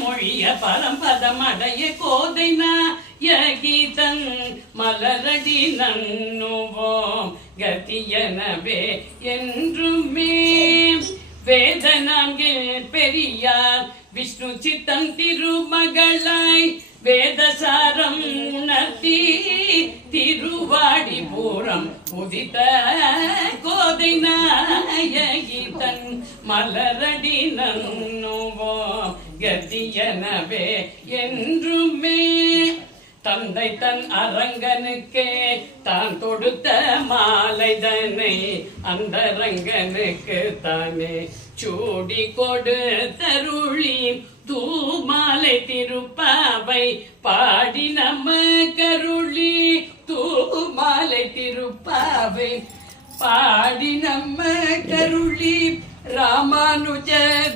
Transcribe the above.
மொழிய பரம்பதமடைய கோதைனா யகீதன் மலரடி நன்னுவோம் கதியனவே என்றுமே. வேதனாங்கில் பெரியார் விஷ்ணு சித்தம் திருமகளாய் வேதசாரம் உணர்த்தி திருவாடி பூரம் உதித்த கோதை நாயகி தன் மலரடி நன்னுவோம் கதியனவே என்றுமே. தந்தை தன் அரங்கனுக்கே தான் தொடுத்த மாலைதனை அந்த அரங்கனுக்கு தானே சூடி கொடுத்தருளி தூமாலை திருப்பாவை பாடி நம்ம கருளி தூமாலை திருப்பாவை பாடி நம்ம கருளி ராமானுஜதாசனை